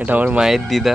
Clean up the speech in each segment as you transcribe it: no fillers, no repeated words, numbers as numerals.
এটা আমার মায়ের দিদা।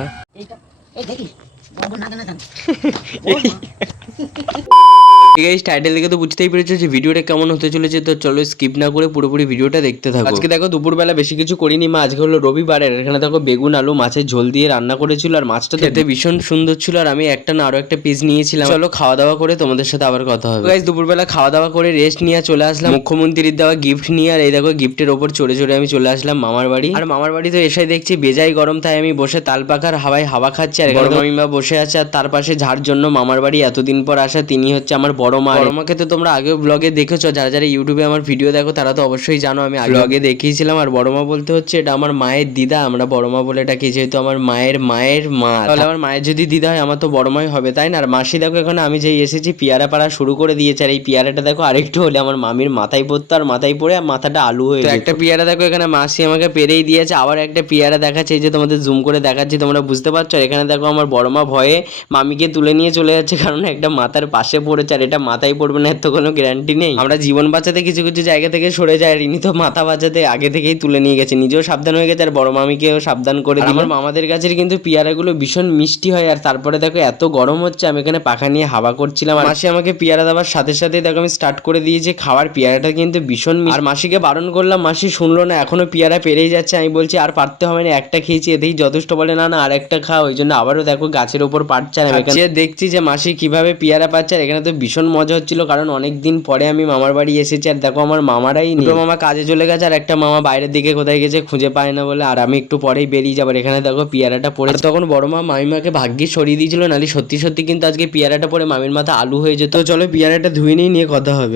টাইটেল দেখে তো বুঝতেই পেরেছো যে ভিডিওটা কেমন হতে চলেছে, তো চলো স্কিপ না করে পুরোপুরি ভিডিওটা দেখতে থাকো। আজকে দেখো দুপুরবেলা বেশি কিছু করিনি মা, আজকে হলো রবিবার। এখানে দেখো বেগুন আলু মাছের ঝোল দিয়ে রান্না করেছিল, আর মাছটা খেতে ভীষণ সুন্দর ছিল, আর আমি একটা না আরো একটা পিস নিয়েছিলাম। চলো খাওয়া দাওয়া করে তোমাদের সাথে আবার কথা হবে। গাইস দুপুরবেলা খাওয়া দাওয়া করে রেস্ট নিয়ে চলে আসলাম মুখ্যমন্ত্রীর দেওয়া গিফট নিয়ে, আর এই দেখো গিফটের ওপর চড়ে চড়ে আমি চলে আসলাম মামার বাড়ি। আর মামার বাড়ি তো এসে দেখছি বেজাই গরম, তাই আমি বসে তাল পাখার হাওয়ায় হাওয়া খাচ্ছি, আর বড় মামিমা বসে আছে। আর তার পাশে যার জন্য মামার বাড়ি এতদিন পর আসা, তিনি হচ্ছে আমার বড় মা। বড় মাকে তো তোমরা আগেও ব্লগে দেখেছো, যারা যারা ইউটিউবে আমার ভিডিও দেখো তারা তো অবশ্যই জানো, আমি ব্লগে দেখিয়েছিলাম। আর বড় মা বলতে হচ্ছে এটা আমার মায়ের দিদা, আমরা বড় মা বলে ডাকি, যেহেতু আমার মায়ের মায়ের মা। তাহলে আমার মায়ের যদি দিদা হয় আমার তো বড় মাই হবে, তাই না? আর মাসি দেখো এখানে আমি যেই এসেছি পেয়ারা পাড়া শুরু করে দিয়েছে, আর এই পেয়ারাটা দেখো আরেকটু হলে আমার মামির মাথায় পড়তো, আর মাথায় পড়ে মাথাটা আলু হয়ে যেত। একটা পেয়ারা দেখো এখানে মাসি আমাকে পেরেই দিয়েছে, আবার একটা পেয়ারা দেখাচ্ছে, এই যে তোমাদের জুম করে দেখাচ্ছি, তোমরা বুঝতে পারছো। এখানে দেখো আমার বড় মা ভয়ে মামিকে তুলে নিয়ে চলে যাচ্ছে, কারণ একটা মাথার পাশে পড়েছে, আর এটা মাথায় পড়বে না এত কোনো গ্যারান্টি নেই। আমরা জীবন বাঁচাতে কিছু কিছু জায়গা থেকে সরে যাই, আর ইনি তো মাথা বাঁচাতে আগে থেকেই তুলে নিয়ে গেছে, নিজেও সাবধান হয়ে গেছে, আর বড় মামিকেও সাবধান করে দিল। আমার মামাদের গাছের কিন্তু পেয়ারাগুলো ভীষণ মিষ্টি হয়। আর তারপরে দেখো এত গরম হচ্ছে, আমি এখানে পাখা নিয়ে হাওয়া করছিলাম, আর মাসি আমাকে পেয়ারা দেওয়ার সাথে সাথে দেখো আমি স্টার্ট করে দিয়েছি খাওয়ার। পেয়ারাটা কিন্তু ভীষণ মিষ্টি, আর মাসিকে বারণ করলাম, মাসি শুনলো না, এখনো পেয়ারা পেরেই যাচ্ছে। আমি বলছি আর পারতে হবে না, একটা খেয়েছি এতেই যথেষ্ট। বলে না না আর একটা খাও, ওই জন্য আবারও দেখো গাছের ওপর পারছে। আমি এখানে দেখছি যে মাসি কিভাবে পেয়ারা পাচ্ছে, আর এখানে তো ভীষণ মজা হচ্ছিল, কারণ অনেকদিন পরে আমি মামার বাড়ি এসেছি। আর দেখো আমার মামারাই দুটো মামা কাজে চলে গেছে, আর একটা মামা বাইরের দিকে কোথায় গেছে খুঁজে পায় না বলে, আর আমি একটু পরেই বেরিয়ে যাবো। এখানে দেখো পেয়ারাটা পড়ে, তখন বড় মা মামিমাকে ভাগ্যে সরিয়ে দিয়েছিল, নাহলে সত্যি সত্যি কিন্তু আজকে পেয়ারাটা পরে মামির মাথা আলু হয়ে যেত। চলো পেয়ারাটা ধুয়ে নিয়ে কথা হবে।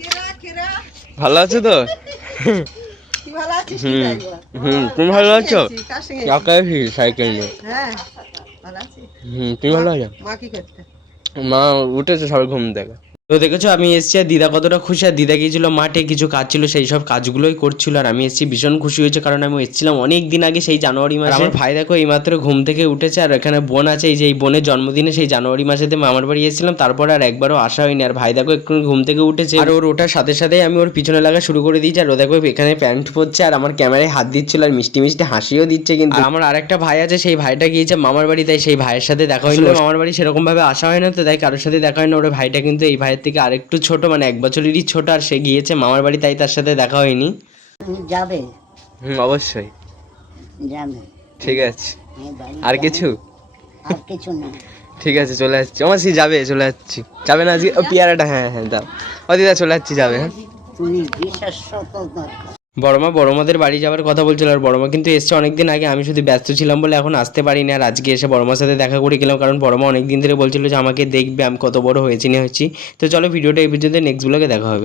ভালো আছো তো? তুমি ভালো আছো? সাইকেল নিয়ে। তুমি ভালো আছো? মা উঠেছে সবাই ঘুম থেকে। তো দেখেছো আমি এসেছি, আর দিদা কতটা খুশি। আর দিদা গিয়েছিল মাঠে, কিছু কাজ ছিল সেই সব কাজগুলোই করছিল, আর আমি এসেছি ভীষণ খুশি হয়েছে, কারণ আমি এসেছিলাম অনেক দিন আগে, সেই জানুয়ারি মাসে। আমার ভাই দেখো এইমাত্র ঘুম থেকে উঠেছে, আর এখানে বোন আছে, এই যে এই বোনের জন্মদিনে সেই জানুয়ারি মাসেতে মামার বাড়ি এসেছিলাম, তারপর আর একবারও আসা হয়নি। আর ভাই দেখো একটু ঘুম থেকে উঠেছে, আর ওর ওঠার সাথে সাথেই আমি ওর পিছনে লাগা শুরু করে দিয়েছি। আর ও দেখো এখানে প্যান্ট পরছে, আর আমার ক্যামেরায় হাত দিচ্ছিল, আর মিষ্টি মিষ্টি হাসিও দিচ্ছে। কিন্তু আমার আরেকটা ভাই আছে, সেই ভাইটা গিয়েছে মামার বাড়ি, তাই সেই ভাইয়ের সাথে দেখা হয়নি। মামার বাড়ি সেরকম ভাবে আসা হয় না, তো তাই কারোর সাথে দেখা হয় না। ওর ভাইটা কিন্তু এই ভাইয়ের থেকে আরেকটু ছোট, মানে 1 বছরেরই ছোট, আর সে গিয়েছে মামার বাড়ি, তাই তার সাথে দেখা হয়নি। যাবে? অবশ্যই যাবে। ঠিক আছে। আর কিছু? আর কিছু না। ঠিক আছে চলে যাচ্ছি। আমার সে যাবে, চলে যাচ্ছি। যাবে না আজকে পেয়ারাটা? হ্যাঁ হ্যাঁ দাও। ও দিদা চলে যাচ্ছি, যাবে। হ্যাঁ তুমি বিশেষ সতর্কতা। বড়মা বড়মাদের বাড়ি যাওয়ার কথা বলছিল, আর বড়মা কিন্তু এসছে অনেকদিন আগে, আমি শুধু ব্যস্ত ছিলাম বলে এখন আসতে পারিনি। আর আজকে এসে বড়মার সাথে দেখা করে গেলাম, কারণ বড়মা অনেকদিন ধরে বলছিল যে আমাকে দেখবে, আমি কত বড় হয়েছি না হয়েছি। তো চলো ভিডিওটা এই পর্যন্ত, নেক্সট ব্লগে দেখা হবে।